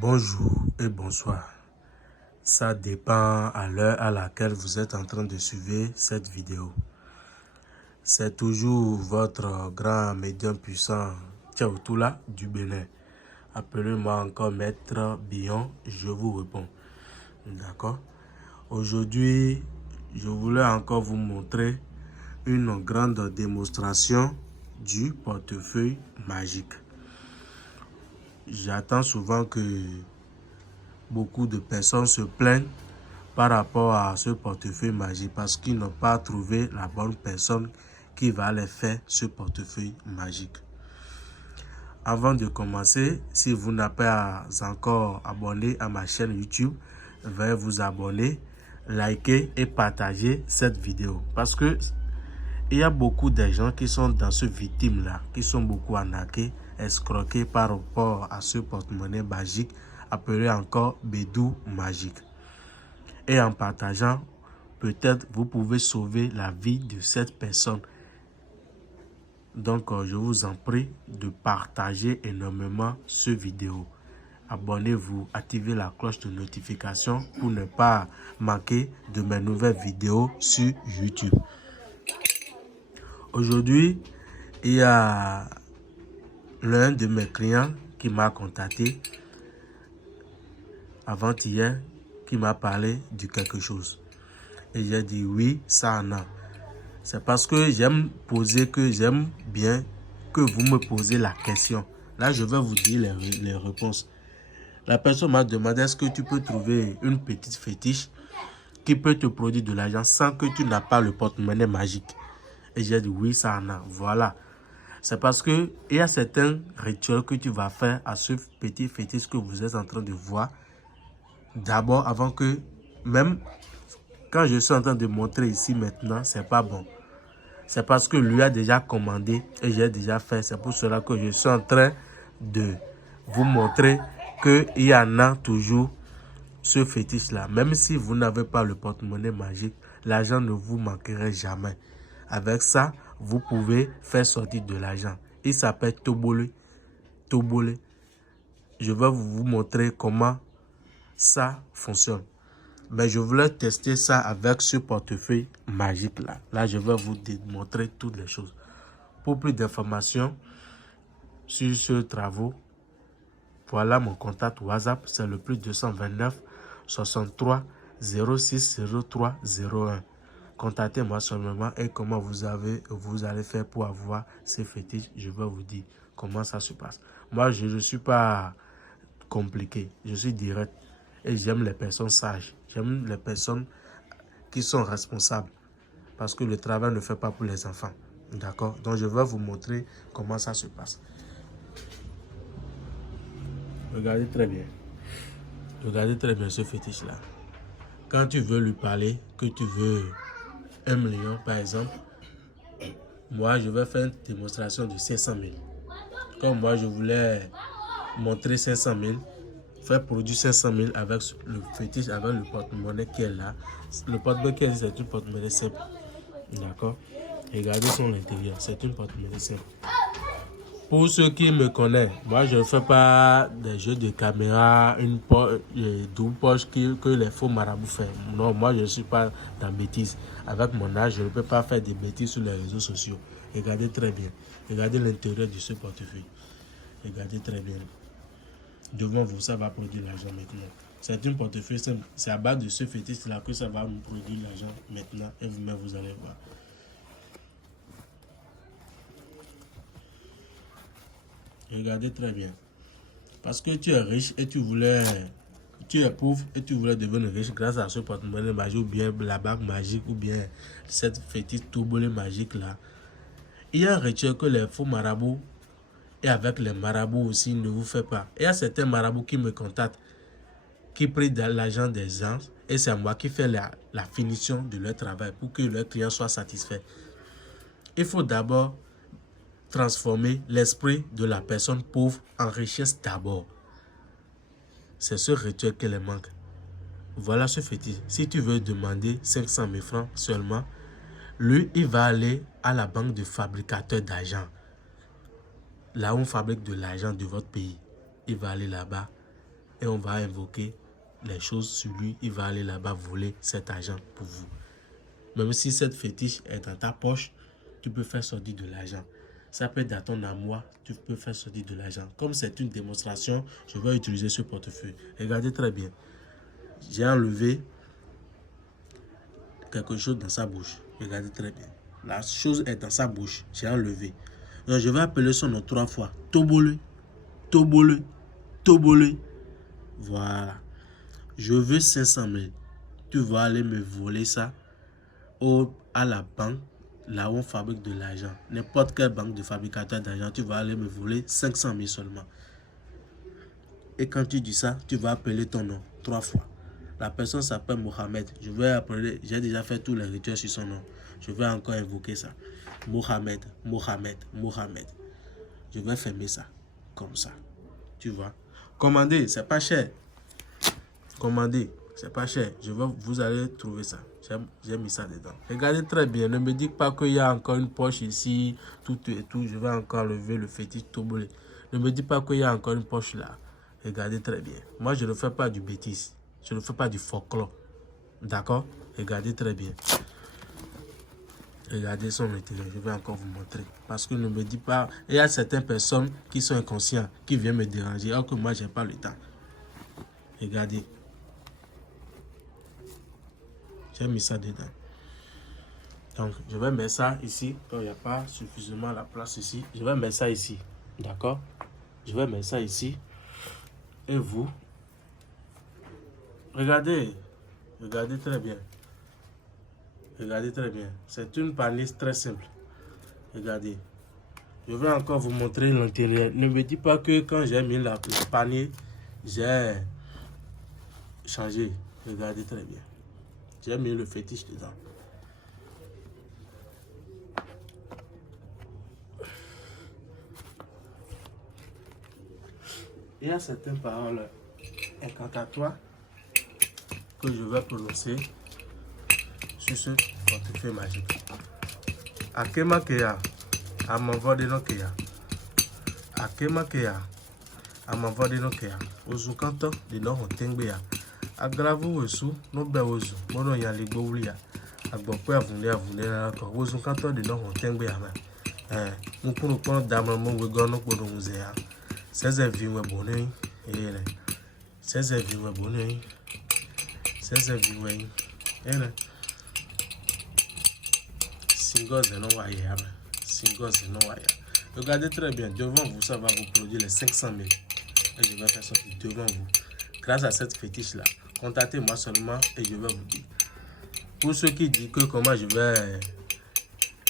Bonjour et bonsoir. Ça dépend à l'heure à laquelle vous êtes en train de suivre cette vidéo. C'est toujours votre grand médium puissant Tchaotoula du Bénin. Appelez-moi encore Maître Bion, je vous réponds. D'accord? Aujourd'hui, je voulais encore vous montrer une grande démonstration du portefeuille magique. J'attends souvent que beaucoup de personnes se plaignent par rapport à ce portefeuille magique parce qu'ils n'ont pas trouvé la bonne personne qui va les faire ce portefeuille magique. Avant de commencer, si vous n'êtes pas encore abonné à ma chaîne YouTube, veuillez vous abonner, liker et partager cette vidéo. Parce que il y a beaucoup de gens qui sont dans ce victime-là, qui sont beaucoup arnaqués, escroqués par rapport à ce porte-monnaie magique, appelé encore Bédou magique. Et en partageant, peut-être vous pouvez sauver la vie de cette personne. Donc, je vous en prie de partager énormément ce vidéo. Abonnez-vous, activez la cloche de notification pour ne pas manquer de mes nouvelles vidéos sur YouTube. Aujourd'hui, il y a l'un de mes clients qui m'a contacté avant-hier, qui m'a parlé de quelque chose. Et j'ai dit oui, ça en a. C'est parce que j'aime bien que vous me posez la question. Là, je vais vous dire les réponses. La personne m'a demandé, est-ce que tu peux trouver une petite fétiche qui peut te produire de l'argent sans que tu n'as pas le porte-monnaie magique? Et j'ai dit oui, ça en a. Voilà. C'est parce que il y a certains rituels que tu vas faire à ce petit fétiche que vous êtes en train de voir. D'abord, avant que, même quand je suis en train de montrer ici maintenant, c'est pas bon. C'est parce que lui a déjà commandé et j'ai déjà fait. C'est pour cela que je suis en train de vous montrer qu'il y en a toujours ce fétiche-là. Même si vous n'avez pas le porte-monnaie magique, l'argent ne vous manquerait jamais. Avec ça, vous pouvez faire sortir de l'argent. Il s'appelle Tobolé. Tobolé. Je vais vous montrer comment ça fonctionne. Mais je voulais tester ça avec ce portefeuille magique là. Là, je vais vous démontrer toutes les choses. Pour plus d'informations sur ce travaux, voilà mon contact WhatsApp. C'est le plus 229 63 06 03 01. Contactez-moi seulement et comment vous allez faire pour avoir ces fétiches. Je vais vous dire comment ça se passe. Moi, je ne suis pas compliqué. Je suis direct. Et j'aime les personnes sages. J'aime les personnes qui sont responsables. Parce que le travail ne fait pas pour les enfants. D'accord? Donc, je vais vous montrer comment ça se passe. Regardez très bien. Regardez très bien ce fétiche-là. Quand tu veux lui parler, que tu veux 1 million, par exemple, moi, je vais faire une démonstration de 500 000. Comme moi, je voulais montrer 500 000, faire produire 500 000 avec le fétiche, avec le porte-monnaie qui est là. Le porte-monnaie qui est là, c'est une porte-monnaie simple. D'accord? Regardez son intérieur, c'est une porte-monnaie simple. Pour ceux qui me connaissent, moi je ne fais pas des jeux de caméra, une double poche que les faux marabouts font. Non, moi je ne suis pas dans bêtises. Avec mon âge, je ne peux pas faire des bêtises sur les réseaux sociaux. Regardez très bien. Regardez l'intérieur de ce portefeuille. Regardez très bien. Devant vous, ça va produire l'argent maintenant. C'est un portefeuille simple. C'est à base de ce fétiche-là que ça va nous produire l'argent maintenant. Et vous-même, vous allez voir. Regardez très bien. Parce que tu es riche et tu es pauvre et tu voulais devenir riche grâce à ce porte-monnaie magique ou bien la bague magique ou bien cette fétiche toubolée magique là. Il y a un rituel que les faux marabouts et avec les marabouts aussi ne vous fait pas. Il y a certains marabouts qui me contactent, qui prennent l'argent des gens et c'est moi qui fais la finition de leur travail pour que leurs clients soient satisfaits. Il faut d'abord transformer l'esprit de la personne pauvre en richesse d'abord. C'est ce rituel qui les manque. Voilà ce fétiche. Si tu veux demander 500 000 francs seulement, lui, il va aller à la banque de fabricateurs d'argent. Là où on fabrique de l'argent de votre pays. Il va aller là-bas et on va invoquer les choses sur lui. Il va aller là-bas voler cet argent pour vous. Même si cette fétiche est dans ta poche, tu peux faire sortir de l'argent. Ça peut être dans ton armoire, tu peux faire sortir de l'argent. Comme c'est une démonstration, je vais utiliser ce portefeuille. Regardez très bien. J'ai enlevé quelque chose dans sa bouche. Regardez très bien. La chose est dans sa bouche. J'ai enlevé. Donc je vais appeler son nom 3 fois. Tobole, Tobole, Tobole. Voilà. Je veux 500 000. Tu vas aller me voler ça à la banque, là où on fabrique de l'argent. N'importe quelle banque de fabricateur d'argent, tu vas aller me voler 500 000 seulement. Et quand tu dis ça, tu vas appeler ton nom 3 fois. La personne s'appelle Mohamed. Je vais appeler, j'ai déjà fait tous les rituels sur son nom. Je vais encore invoquer ça. Mohamed, Mohamed, Mohamed. Je vais fermer ça, comme ça. Tu vois. Commandez, c'est pas cher. Commandez, c'est pas cher. Vous allez trouver ça. J'ai mis ça dedans. Regardez très bien. Ne me dites pas qu'il y a encore une poche ici, tout et tout. Je vais encore lever le fétiche Tobole. Ne me dites pas qu'il y a encore une poche là. Regardez très bien. Moi, je ne fais pas du bêtise. Je ne fais pas du folklore. D'accord? Regardez très bien. Regardez son intérieur. Je vais encore vous montrer. Parce que ne me dites pas... Il y a certaines personnes qui sont inconscientes, qui viennent me déranger, alors que moi, je n'ai pas le temps. Regardez. J'ai mis ça dedans. Donc, je vais mettre ça ici. Quand il n'y a pas suffisamment la place ici, je vais mettre ça ici. D'accord? Je vais mettre ça ici. Et vous, regardez. Regardez très bien. Regardez très bien. C'est une panier très simple. Regardez. Je vais encore vous montrer l'intérieur. Ne me dites pas que quand j'ai mis le panier, j'ai changé. Regardez très bien. J'ai mis le fétiche dedans. Il y a certaines paroles incantatoires que je vais prononcer sur ce portefeuille magique. Akema Keya, Amavode Keya. Akema Keya, Amavode Keya. Ozukanto de no Hotengbeya. Agravu Wesu, no Bewozu, Mono Yaligbo Wulia. Agbokwe Avunde Nako. Ozukanto de no Hotengbeya. Mukunu Kono Dama Mwegono Kono Muzea. Seze viwe bonei. Seze viwe bonei. Seze viwe. Singos et non waya. Singos et non waya. Regardez très bien. Devant vous, ça va vous produire les 500 000. Et je vais faire sortir devant vous. Grâce à cette fétiche-là, contactez-moi seulement et je vais vous dire. Pour ceux qui disent que comment je vais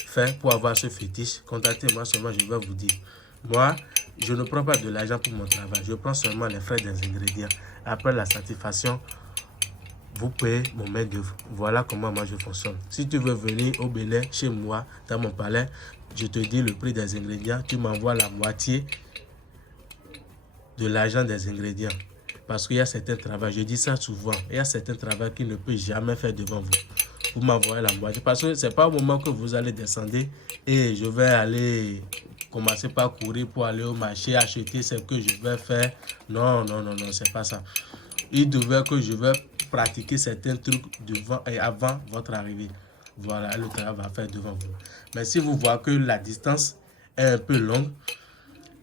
faire pour avoir ce fétiche, contactez-moi seulement, je vais vous dire. Moi, je ne prends pas de l'argent pour mon travail. Je prends seulement les frais des ingrédients. Après la satisfaction, vous payez mon main d'œuvre. Voilà comment moi je fonctionne. Si tu veux venir au Bénin, chez moi, dans mon palais, je te dis le prix des ingrédients. Tu m'envoies la moitié de l'argent des ingrédients. Parce qu'il y a certains travaux, je dis ça souvent, il y a certains travaux qui ne peut jamais faire devant vous. Vous m'envoyez la moitié. Parce que ce n'est pas au moment que vous allez descendre et je vais aller commencer par courir pour aller au marché, acheter ce que je vais faire. Non, non, non, non, c'est pas ça. Il devait que je vais pratiquer certains trucs devant et avant votre arrivée. Voilà, le travail va faire devant vous. Mais si vous voyez que la distance est un peu longue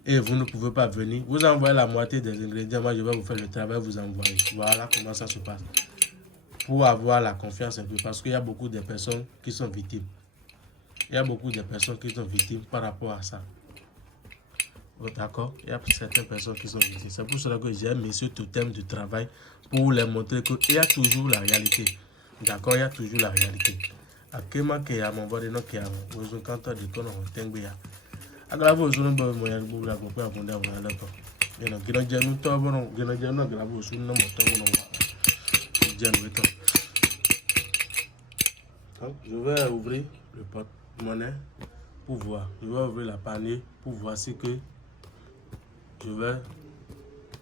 et vous ne pouvez pas venir, vous envoyez la moitié des ingrédients. Moi, je vais vous faire le travail, vous envoyer. Voilà comment ça se passe. Pour avoir la confiance un peu, parce qu'il y a beaucoup de personnes qui sont victimes. Il y a beaucoup de personnes qui sont victimes par rapport à ça. D'accord? Il y a certaines personnes qui sont victimes. C'est pour cela que j'ai mis ce totem de travail pour les montrer qu'il y a toujours la réalité. D'accord? Il y a toujours la réalité. Akema Keya, mon voix de no Keya, vous quand on dit qu'on a Tengbeya. Agravo, je ne peux pas vous la couper avant d'avoir d'accord. Et donc, il y a un temps, il y a un grave sous le nom de je vais ouvrir le porte-monnaie pour voir. Je vais ouvrir la panier pour voir si que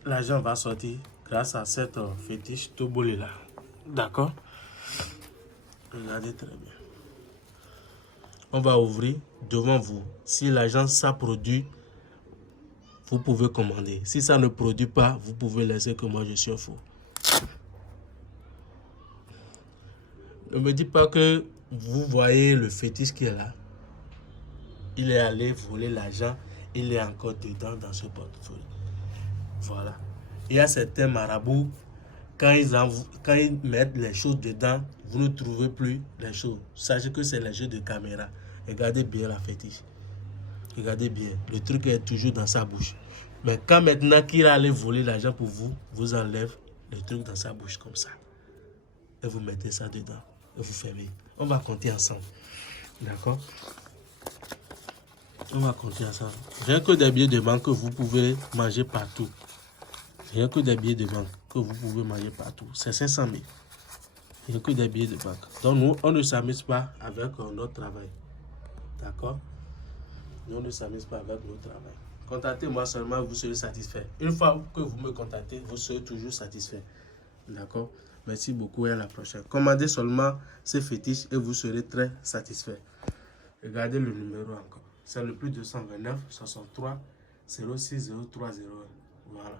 l'argent va sortir grâce à cette fétiche Tobole là. D'accord? Regardez très bien. On va ouvrir devant vous. Si l'argent ça produit, vous pouvez commander. Si ça ne produit pas, vous pouvez laisser que moi je suis un fou. Ne me dites pas que vous voyez le fétiche qui est là. Il est allé voler l'argent. Il est encore dedans dans ce portefeuille. Voilà. Il y a certains marabouts, quand ils mettent les choses dedans, vous ne trouvez plus les choses. Sachez que c'est les jeux de caméra. Regardez bien la fétiche. Regardez bien. Le truc est toujours dans sa bouche. Mais quand maintenant qu'il a allé voler l'argent pour vous, vous enlève le truc dans sa bouche comme ça. Et vous mettez ça dedans. Et vous fermez. On va compter ensemble. D'accord? On va compter ensemble. Rien que des billets de banque que vous pouvez manger partout. Rien que des billets de banque que vous pouvez manger partout. C'est 500 000. Rien que des billets de banque. Donc nous, on ne s'amuse pas avec notre travail. D'accord? Nous, on ne s'amuse pas avec notre travail. Contactez-moi seulement, vous serez satisfait. Une fois que vous me contactez, vous serez toujours satisfait. D'accord? Merci beaucoup et à la prochaine. Commandez seulement ces fétiches et vous serez très satisfait. Regardez le numéro encore. C'est le plus 229 63 06 030. Voilà.